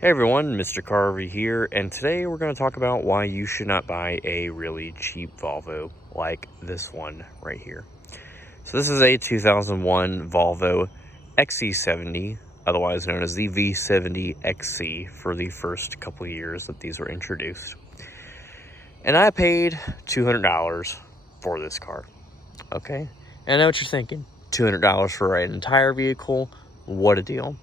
Hey everyone, Mr. Carvey here, and today we're going to talk about why you should not buy a really cheap Volvo like this one right here. So this is a 2001 Volvo XC70, otherwise known as the V70 XC for the first couple years that these were introduced. And I paid $200 for this car, okay? And I know what you're thinking, $200 for an entire vehicle, what a deal.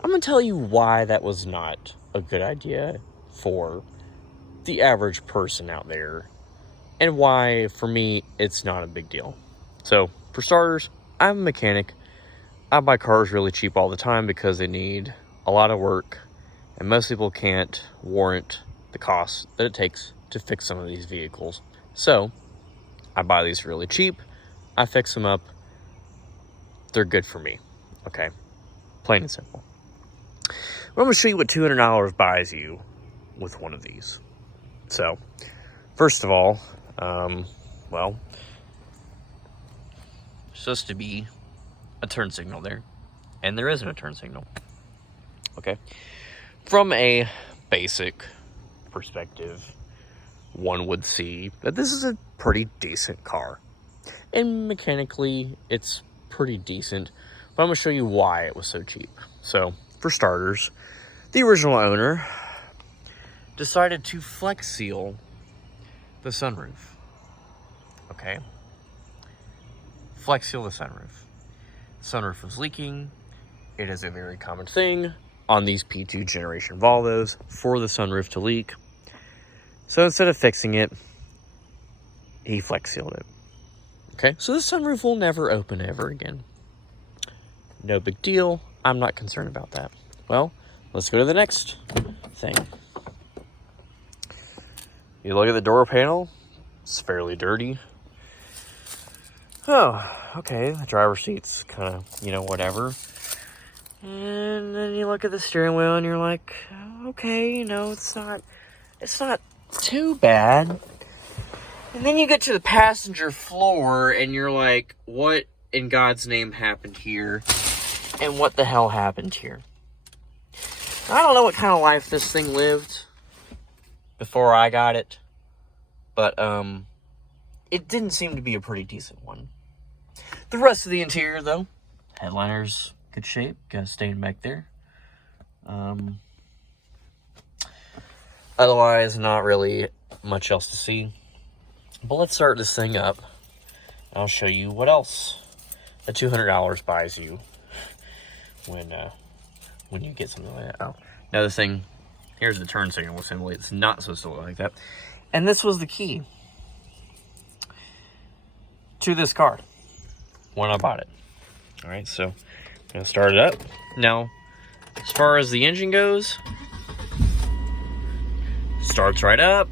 I'm going to tell you why that was not a good idea for the average person out there, and why, for me, it's not a big deal. So, for starters, I'm a mechanic. I buy cars really cheap all the time because they need a lot of work, and most people can't warrant the cost that it takes to fix some of these vehicles. So, I buy these really cheap. I fix them up. They're good for me, okay? Plain and simple. I'm going to show you what $200 buys you with one of these. So, first of all, well, it's supposed to be a turn signal there, and there isn't a turn signal. Okay, from a basic perspective, one would see that this is a pretty decent car, and mechanically, it's pretty decent. But I'm going to show you why it was so cheap. So, for starters, the original owner decided to flex seal the sunroof. Okay? Flex seal the sunroof. Sunroof was leaking. It is a very common thing on these P2 generation Volvos for the sunroof to leak. So instead of fixing it, he flex sealed it. Okay? So the sunroof will never open ever again. No big deal. I'm not concerned about that. Well, let's go to the next thing. You look at the door panel. It's fairly dirty. Oh, okay. The driver's seat's kind of, whatever. And then you look at the steering wheel and you're like, okay, it's not too bad. And then you get to the passenger floor and you're like, what in God's name happened here? And what the hell happened here? I don't know what kind of life this thing lived before I got it, but it didn't seem to be a pretty decent one. The rest of the interior, though, headliner's good shape, got a stain back there. Otherwise, not really much else to see. But let's start this thing up. I'll show you what else the $200 buys you when you get something like that. Oh, another thing, here's the turn signal assembly. It's not supposed to look like that. And this was the key to this car when I bought it. All right, so I'm gonna start it up. Now, as far as the engine goes, starts right up,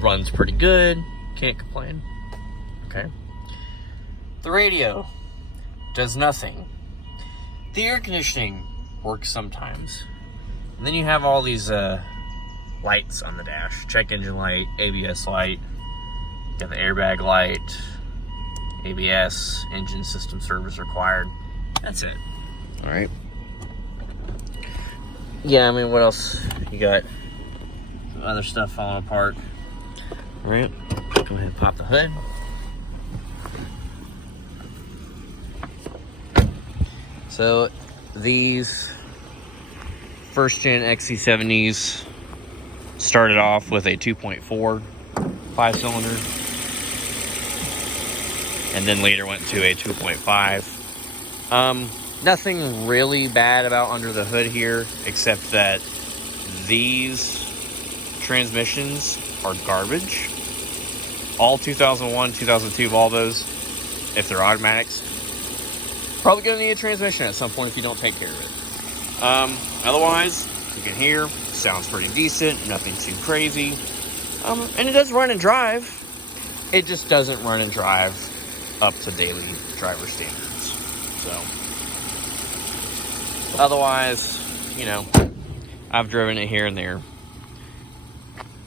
runs pretty good, can't complain. Okay. The radio does nothing. The air conditioning works sometimes. And then you have all these lights on the dash. Check engine light, ABS light, got the airbag light, ABS, engine system service required. That's it. All right. Yeah, I mean, what else? You got some other stuff falling apart. All right. Go ahead and pop the hood. So these first gen XC70s started off with a 2.4 5-cylinder, and then later went to a 2.5. Nothing really bad about under the hood here, except that these transmissions are garbage. All 2001, 2002 Volvos, if they're automatics, probably going to need a transmission at some point if you don't take care of it. Otherwise, you can hear, sounds pretty decent, nothing too crazy. And it does run and drive. It just doesn't run and drive up to daily driver standards. So, otherwise, I've driven it here and there,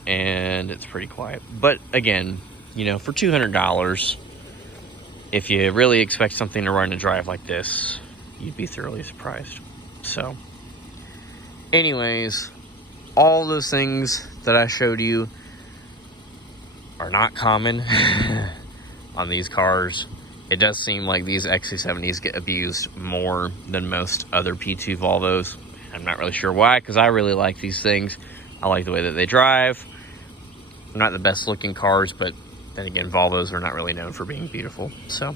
and it's pretty quiet. But again, for $200, if you really expect something to run and drive like this, you'd be thoroughly surprised. So, anyways, all those things that I showed you are not common on these cars. It does seem like these XC70s get abused more than most other P2 Volvos. I'm not really sure why, because I really like these things. I like the way that they drive. They're not the best looking cars, but then again, Volvos are not really known for being beautiful. So,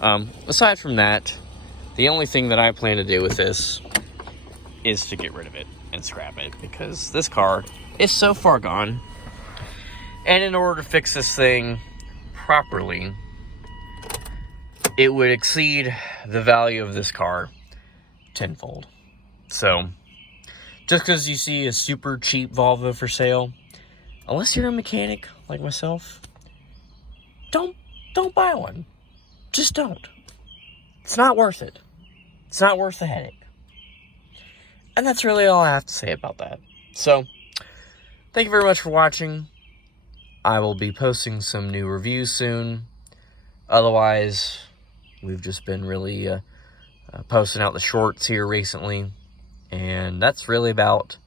aside from that, the only thing that I plan to do with this is to get rid of it and scrap it, because this car is so far gone. And in order to fix this thing properly, it would exceed the value of this car tenfold. So, just because you see a super cheap Volvo for sale, unless you're a mechanic like myself, don't buy one. Just don't. It's not worth it. It's not worth the headache. And that's really all I have to say about that. So, thank you very much for watching. I will be posting some new reviews soon. Otherwise, we've just been really posting out the shorts here recently. And that's really about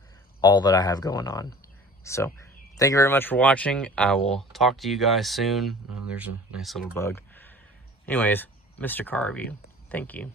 all that I have going on. So, thank you very much for watching. I will talk to you guys soon. Oh, there's a nice little bug. Anyways, Mr. Car Review, thank you.